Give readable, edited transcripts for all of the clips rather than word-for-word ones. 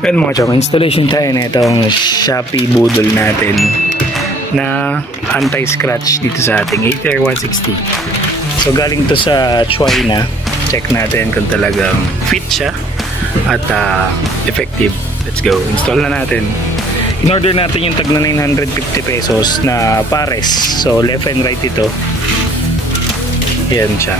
Yan mga chong, installation tayo na itong Shopee budol natin na anti-scratch dito sa ating ATR 160. So galing to sa China. Check natin kung talagang fit siya at effective. Let's go, install na natin. In-order natin yung tag na 950 pesos na pares. So left and right ito. Yan siya.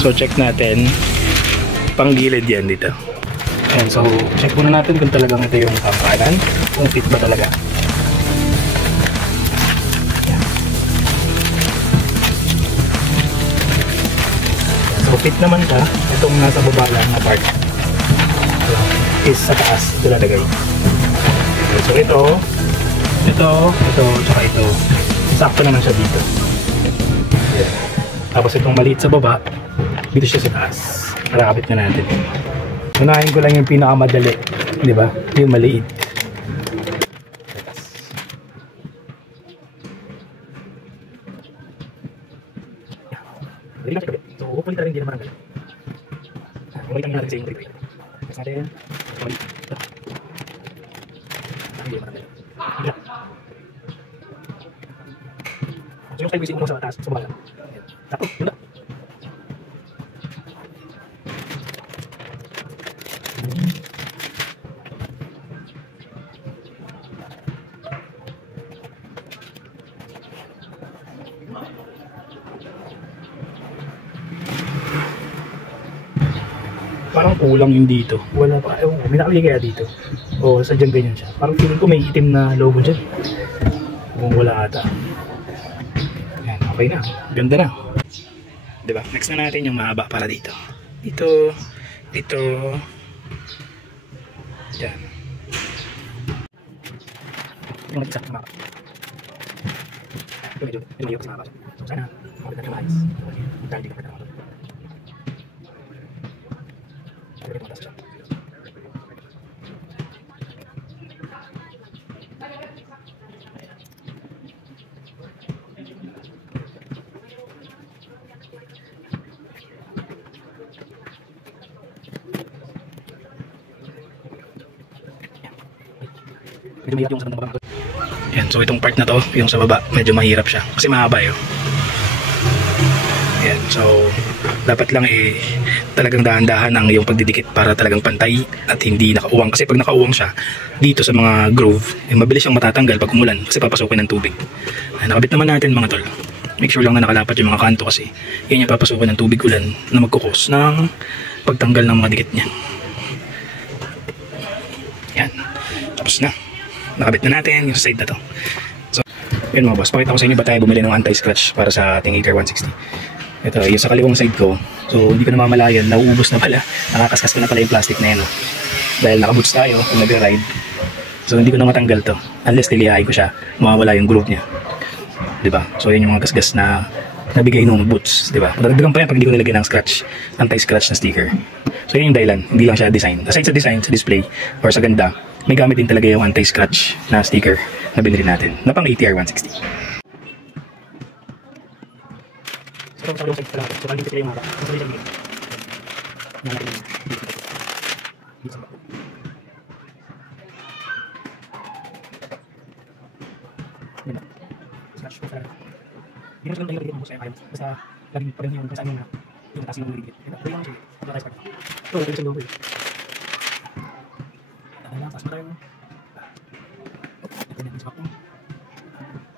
So check natin. Panggilid yan dito. Ayan, so check muna natin kung talagang ito yung kampanan, kung fit ba talaga. Ayan. So fit naman siya. Itong nasa baba lang na part is sa taas ito lalagay. So ito, tsaka ito, sakto naman siya dito. Ayan. Tapos itong maliit sa baba, dito siya sa taas. Nakakabit na natin. Unahin ko lang yung pinakamadali, di ba? Yung maliit. So, hopefully talagang hindi naman ang galit. Ulit ang natin sa yung trigger. Next natin. Hindi naman ang galit. So, yung style mo sa taas, sa baba. Tapos, yun na. Parang kulang yung dito. Wala pa. May nakalagay kaya dito. O sadyang ganyan siya. Parang feeling ko may itim na logo dyan. Kung wala ata. Ayan, okay na. Ganda na. Diba? Next na natin yung mahaba para dito. Dito. Dito. Yan. Yung nag-isa na mahaba. Ito medyo mayok sa mahaba. So sana makapit natin maayos. Dahil di ka pwede naman. Medyo mahirap yung sa baba. Yan, so itong part na to, yung sa baba, medyo mahirap siya kasi mahaba yun. Yan, so dapat lang talagang dahan-dahan ang yung pagdidikit para talagang pantay at hindi nakauwang. Kasi pag nakauwang siya dito sa mga groove, mabilis siyang matatanggal pag umulan kasi papasukin ng tubig. Nakabit naman natin mga tol. Make sure lang na nakalapat yung mga kanto kasi yun yung papasukin ng tubig ulan na magkukos ng pagtanggal ng mga dikit niya. Yan, tapos na. Nakabit na natin yung side na to. So, yun mga boss, pakita ko sa inyo ba tayo bumili ng anti-scratch para sa ating ATR 160. Ito, yung sa kaliwang side ko. So, hindi ko na mamalayan, nauubos na pala. Nakakaskas ko na pala yung plastic na yan. Oh. Dahil nakaboots tayo kung nag-ride. So, hindi ko na matanggal to. Unless nilihain ko siya, mawawala yung groove niya. Diba? So, yun yung mga gasgas na nabigay ng boots. Diba? Madagdagan pa yan pag hindi ko nilagyan ng scratch, anti-scratch na sticker. So, yun yung dahilan. Hindi lang siya design. Aside sa design, sa display, or sa ganda, may gamit din talaga yung anti-scratch na sticker na binili natin na pang ATR 160. So, sa yung side pala. So, dito yung mga so, dito yung scratch po sa hindi mo silang dahil mo sa ayaw. Basta laging pa rin yung kung saan yung taas yung ligit. Ito yung siya. Ito tayo scratch. Ito, laging sa logo. Ayan, taas mo tayo. Ito yung scratch.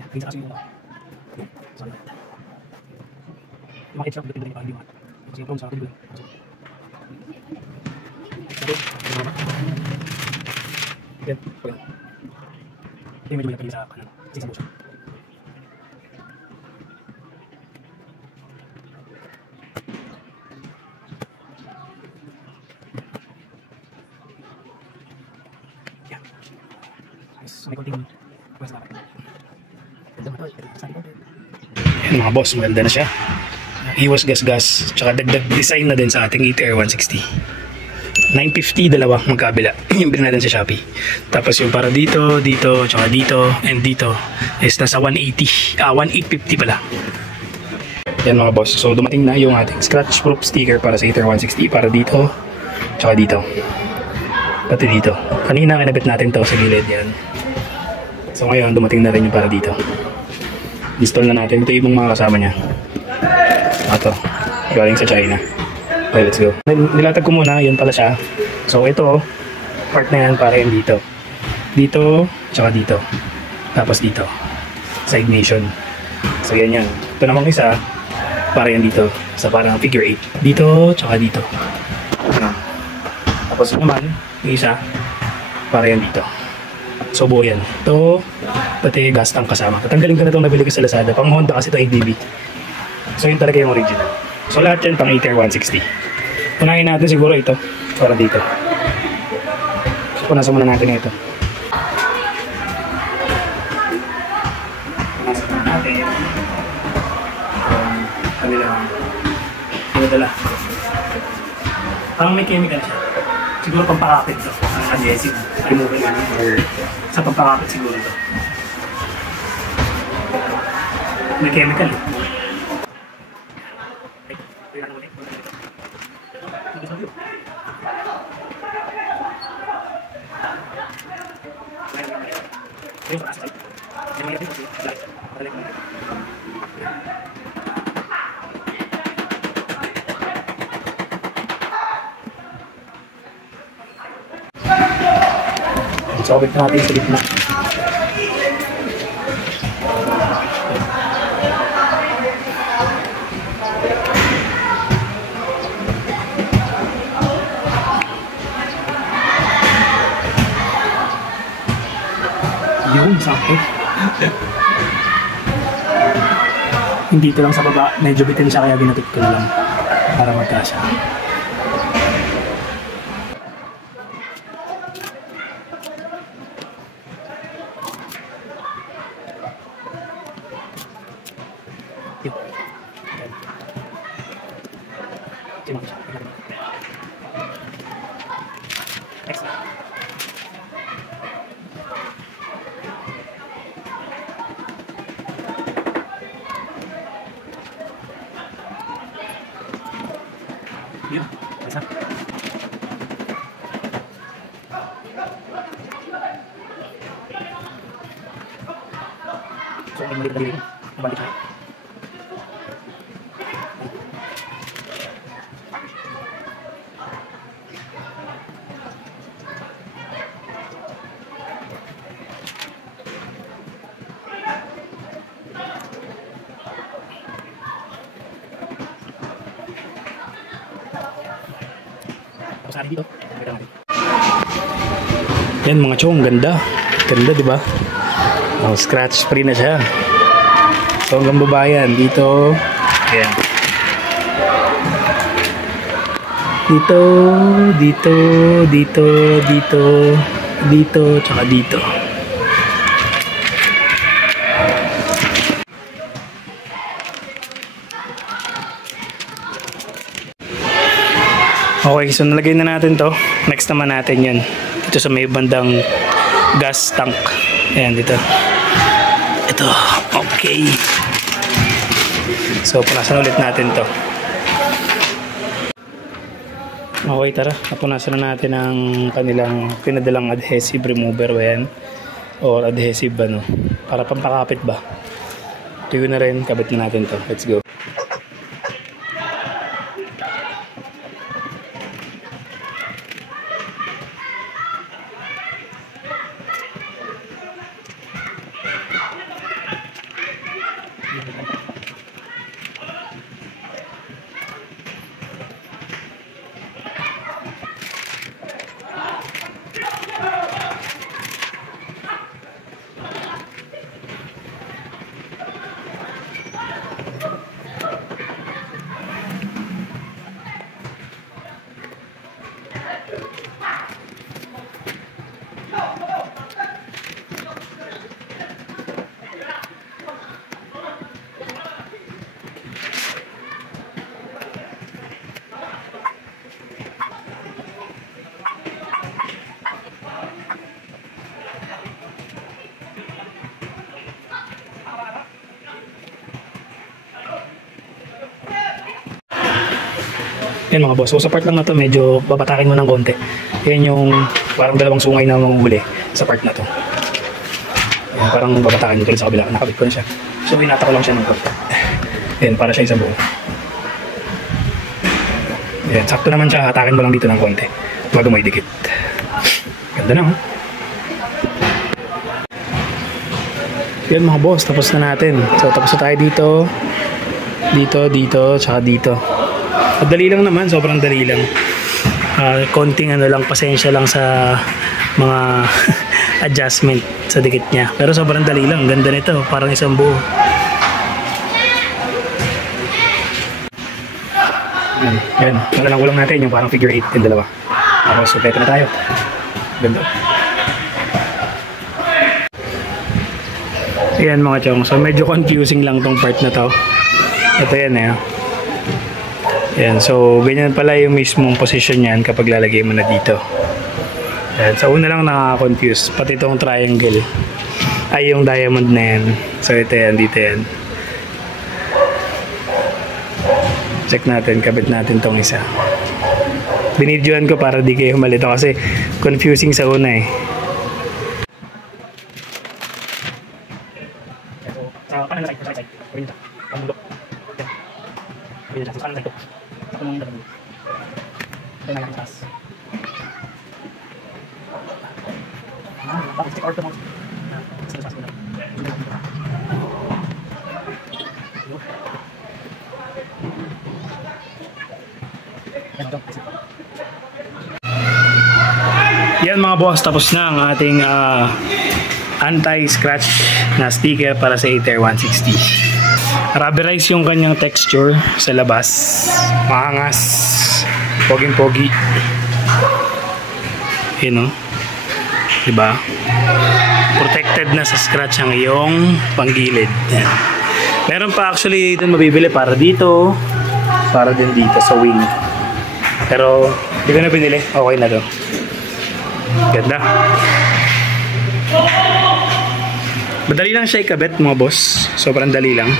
Yan, tingin sa kasi yung saan na. Yung mga headshot, hindi pa hindi mga. Kasi yung prong sa atin doon. Yan, pagyan. Ito yung medyo may napili sa kanan. Kasi sa motion. Yan mga boss, maganda na siya. Iwas gas-gas, tsaka dagdag design na din sa ating ATR 160. 950 dalawa magkabila. Yung bilhin natin sa Shopee. Tapos yung para dito, dito, tsaka dito, and dito is nasa 180. 1850 pala. Yan mga boss. So dumating na yung ating scratch proof sticker para sa ATR 160 para dito, Tsaka dito. Pati dito. Kanina kinabit natin to sa gilid yan. So ngayon, dumating na rin yung para dito. Install na natin. Ito yung mga kasama niya. Ito. Galing sa China. Okay, let's go. Nilatag ko muna. Yun pala siya. So ito, part na yan para yung dito. Dito, tsaka dito. Tapos dito. Sa ignition. So yan yan. Ito namang isa, para yan dito. Sa parang figure 8. Dito, tsaka dito. Tapos naman, yung isa, para yan dito. So buo yan. Ito, pati gas tank kasama. Tatanggalin ko na itong nabili ko sa Lazada. Pang Honda kasi ito 8BB. So yun talaga yung original. So lahat yan pang ATR 160. Punahin natin siguro ito. Para dito. So punasan muna natin ito. Punasan muna natin. Kanilang pinadala. Parang may chemical siya. Siguro pampakapit to. Ang adhesive. Removal yan. Or sa pampakapit siguro to. May chemical eh. Sabit natin sa gitna. Yun, sakit. Hindi ito lang sa baba. Medyo bitin siya kaya ginapit ko na lang para magkasya. Yun, isa. So, balik siya. Dito. Yan mga chong, ganda. Ganda, di ba? Oh, scratch free na siya. So hanggang babayan dito. Ayan. Dito, dito, dito, dito, dito, tsaka dito. Okay, so nalagay na natin to. Next naman natin yan. Dito sa may bandang gas tank. Ayan, dito. Ito. Okay. So, punasan ulit natin to. Okay, tara. Napunasan na natin ang kanilang pinadalang adhesive remover. Ayan. Or adhesive ano. Para pampakapit ba. Tuyo na rin. Kabit na natin to. Let's go. Yan mga boss. So sa part lang na to, medyo babatakin mo ng konti. Yan yung parang dalawang sungay na mahuhuli sa part na to. Yan, parang babatakin mo tulad sa kabila. Nakabit ko na siya. So hinata ko lang siya ng konti. Yan, para siya isang buo. Yan, sakto naman siya. Hatakin mo lang dito ng konti bago may dikit. Ganda na, oh. Yan mga boss, tapos na natin. So tapos na tayo dito. Dito, tsaka dito. Dali lang naman, sobrang dali lang. Konting ano lang, pasensya lang sa mga adjustment sa dikit niya. Pero sobrang dali lang, ganda nito, parang isang buo. Yan, nalalang natin yung parang figure 8 yung dalawa. Tapos, kompleto na tayo. Ganda. Ayan mga chong, so medyo confusing lang tong part na to. Ito yan eh. Ayan, so ganyan pala yung mismong position yan kapag lalagay mo na dito. Ayan, so una lang nakaka-confuse, pati itong triangle. Ay yung diamond na yan. So ito yan, dito yan. Check natin, kabit natin tong isa. Binidyoan ko para di kayo malito kasi confusing sa una eh. Sa kanan na side. Gawin ito. Pamulok. Gawin ito. Sa kanan na side. Sa kanan na side. Ito na lang taas. Tapos stick out mo. Sa taas mo na. Yan mga boss, tapos na ang ating anti-scratch na sticker para sa ATR 160. Rubberize yung kanyang texture sa labas. Maangas. Poging-pogi. Yun o. Diba? Protected na sa scratch ang iyong panggilid. Yan. Meron pa actually dito mabibili para dito. Para din dito sa wing. Pero hindi ko na binili. Okay na to. Ganda. Madali lang siya ikabit mga boss. Sobrang dali lang.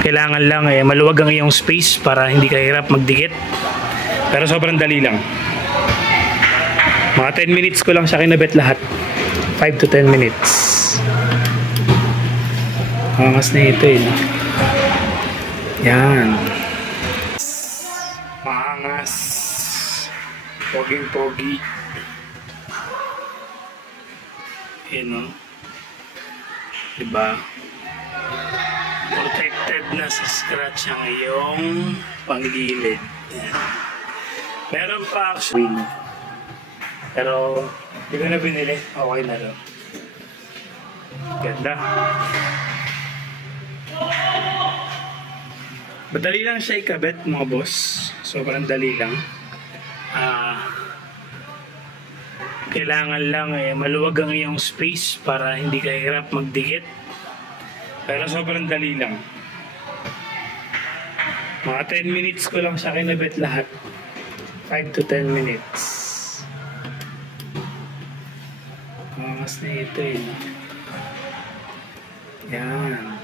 Kailangan lang maluwag ang iyong space para hindi ka hirap magdikit. Pero sobrang dali lang. Mga 10 minutes ko lang siya kinabit lahat. 5 to 10 minutes. Angas na ito eh. Yan. Maangas. Poging-pogi. Yan o. Diba? Protected na sa scratch ang iyong panggilid. Yan. Meron pa actually. Pero hindi ko na binili. Okay na rin. Ganda. Madali lang siya ikabit mga boss. Sobrang dali lang. Kailangan lang maluwag ang iyong space para hindi ka hirap magdikit. Pero sobrang dali lang. Mga 10 minutes ko lang siya kinabit lahat. 5 to 10 minutes. Angas na ito eh. Yan.